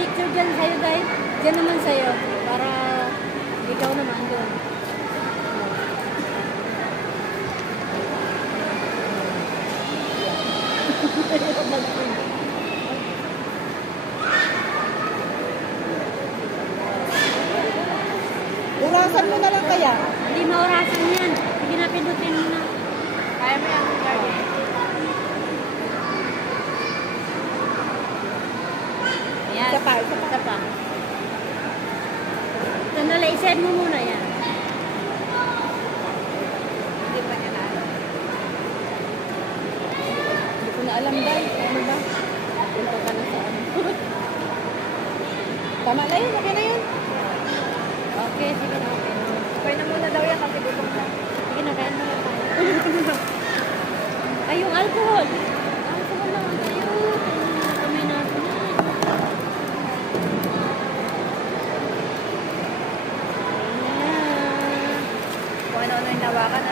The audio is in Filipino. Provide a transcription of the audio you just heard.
picture dyan sa'yo dahil dyan naman sa'yo. Para ikaw naman doon. Urasan mo na lang kaya. Hindi maurasan yan. Sige na, pindutin mo na. Kaya mo yan, Cardi. Ayan. Isa pa, isa pa. Isa pa. Sandali, i-send mo muna yan. Hindi pa niya na. Hindi ko na alam dahil. Ano ba? Punta ka na sa ano. Tama na yun, okay na yun. Okay, sige na. Okay na. Okay na muna daw yan kasi gutom na. Sige na, kaya mo na tayo. Ay, yung alcohol. Alcohol lang. Ayun. Kamay natin. Kung ano-ano yung nawakan,